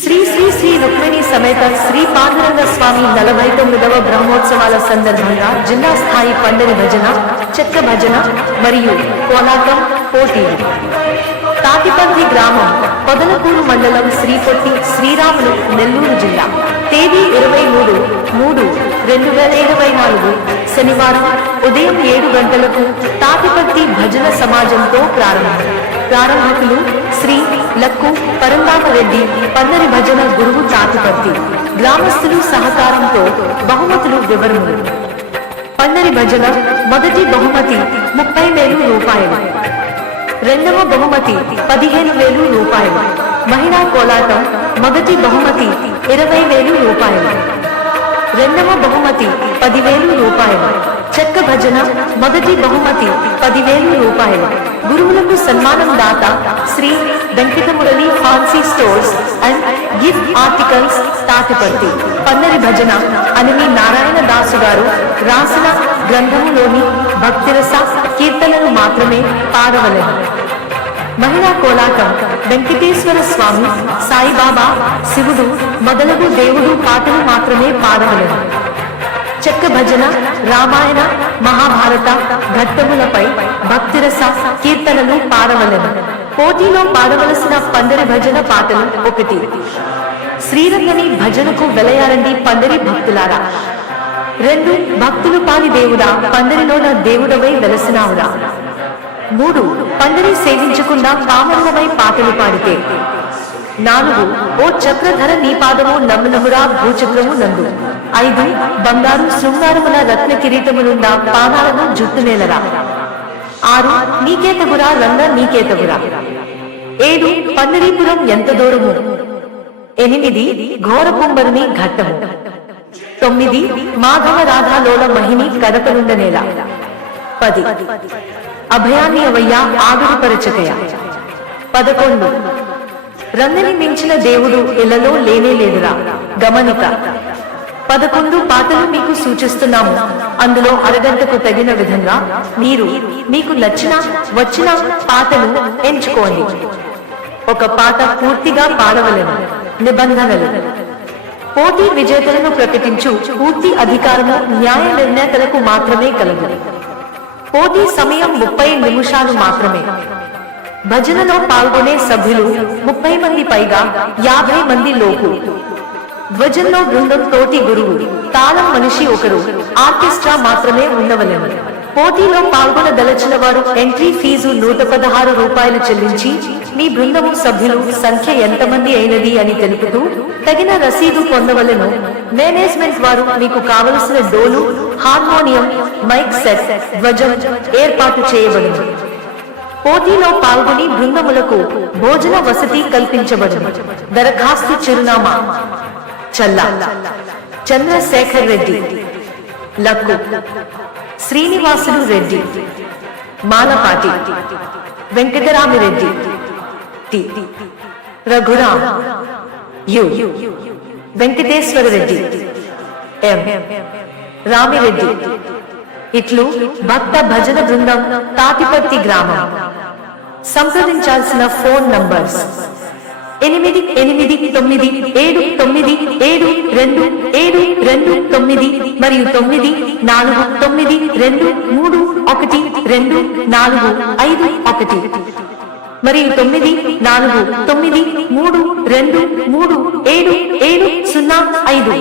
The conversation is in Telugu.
శ్రీ శ్రీ శ్రీ రుక్మిణి సమేత శ్రీ పాండురంగ స్వామి నలభై తొమ్మిదవ బ్రహ్మోత్సవాల సందర్భంగా జిల్లా స్థాయి పండరి భజన చెక్క భజన మరియు కోలాటం పోటీలు తాటిపల్లి గ్రామం పొదలకూరు మండలం శ్రీపొట్టి శ్రీరాములు నెల్లూరు జిల్లా. తేదీ ఇరవై మూడు మూడు రెండు వేల ఇరవై నాలుగు శనివారం ఉదయం ఏడు గంటలకు తాటిపత్తి భజన సమాజంతో ప్రారంభం. ప్రారంభకులు శ్రీ లక్కు పరందామరెడ్డి పన్నరి భజన గురువు తాటిపత్తి గ్రామస్తులు సహకారంతో బహుమతులు వివరములు. పన్నరి భజన మొదటి బహుమతి ముప్పై వేలు రూపాయలు. రెండవ బహుమతి పదిహేను వేలు రూపాయలు. మహిళా కోలాటం మొదటి బహుమతి ఇరవై వేలు రూపాయలు. రెండవ బహుమతి పదివేలు రూపాయలు. చెక్క భజన మొదటి బహుమతి పదివేలు రూపాయలు. గురువులకు సన్మానం దాత Shri Venkatamurali fancy stores and gift articles Tatiparthi. పన్నరి భజన అనిమి నారాయణ దాసు గారు రాసిన గ్రంథములోని భక్తిరస కీర్తనలు మాత్రమే పాడవలేదు మహిళా కోలాటం వెంకటేశ్వర స్వామి సాయిబాబా శివుడు మొదలగు దేవుడు పాటలు మాత్రమే పాడవలెను చెక్క భజన రామాయణ మహాభారత ఘట్టములపై భక్తిరస కీర్తనలు పాడవలెను. పోటీలో పాడవలసిన పందరి భజన పాటలు ఒకటి. శ్రీరంగని భజనకు వెలయారండి పందరి భక్తులారా. రెండు భక్తులు పాని దేవుడా పందరిలోన దేవుడవై వెలసినావురా. మూడు పందిరి సేవించకుండా పామరులమై పాటలు పాడితే. నాలుగు ఓ చక్రధర నీ పాదము నమ్మునమురా భూచక్రము నందు. ఐదు బంగారు శృంగారముల రత్న కిరీటములున్న పానాలను జుట్టునేలరా ఆరు నీకేతగురా రంగ నీకేతగురా ఏడు పందిరీపురం ఎంత దూరము? ఎనిమిది ఘోరకుంబరుని ఘట్టము. తొమ్మిది మాధవ రాధాలోల మహిని కదపనుండనేలా పది అభయాన్ని అవయ్యా ఆవిరిపరచకయ పదకొండు. రంగని మించిన దేవుడు ఇళ్ళలో లేనే లేదురా. గమనిక. పదకొండు పాటలు మీకు సూచిస్తున్నాము. అందులో అరగంటకు తగిన విధంగా మీరు మీకు నచ్చిన వచ్చిన పాటను ఎంచుకోండి. ఒక పాట పూర్తిగా పాడవలను. నిబంధనలు. పోటీ విజేతలను ప్రకటించు పూర్తి అధికారము న్యాయ నిర్ణేతలకు మాత్రమే కలదు. పోటీ సమయం ముప్పై నిమిషాలు మాత్రమే. భజనలో పాల్గొనే సభ్యులు ముప్పై మంది పైగా యాభై మంది లోపు. ధ్వజంలో బృందం తోటి గురువు తాళం మనిషి ఒకరు ఆర్కెస్ట్రా మాత్రమే ఉండవలేము పోటీలో పాల్గొనదలచిన వారు ఎంట్రీ ఫీజు నూట పదహారు రూపాయలు చెల్లించి మీ బృందము సభ్యులు సంఖ్య ఎంతమంది అయినది? అని తెలుపుతూ తగిన రసీదు పొందవలెను. మేనేజ్మెంట్ వారు మీకు కావలసిన డోలు హార్మోనియం మైక్ సెట్ ధ్వజం ఏర్పాటు చేయబడింది పోటీలో పాల్గొని బృందములకు భోజన వసతి కల్పించబడింది దరఖాస్తు చిరునామా. Challa. Chandrasekhar Reddy. Lakku. Srinivasulu Reddy Malapati Venkataramireddy T. Raghuram U. Venkateswara Reddy M. Ramireddy. ఇట్లు భక్త భజన బృందం తాటిపత్తి గ్రామం. సంప్రదించాల్సిన ఫోన్ నంబర్స్. ఎనిమిది ఎనిమిది తొమ్మిది ఏడు తొమ్మిది ఏడు రెండు ఏడు రెండు తొమ్మిది మరియు తొమ్మిది నాలుగు తొమ్మిది రెండు మూడు ఒకటి రెండు నాలుగు ఐదు ఒకటి. మరియు తొమ్మిది నాలుగు తొమ్మిది మూడు రెండు మూడు ఏడు ఏడు సున్నా ఐదు.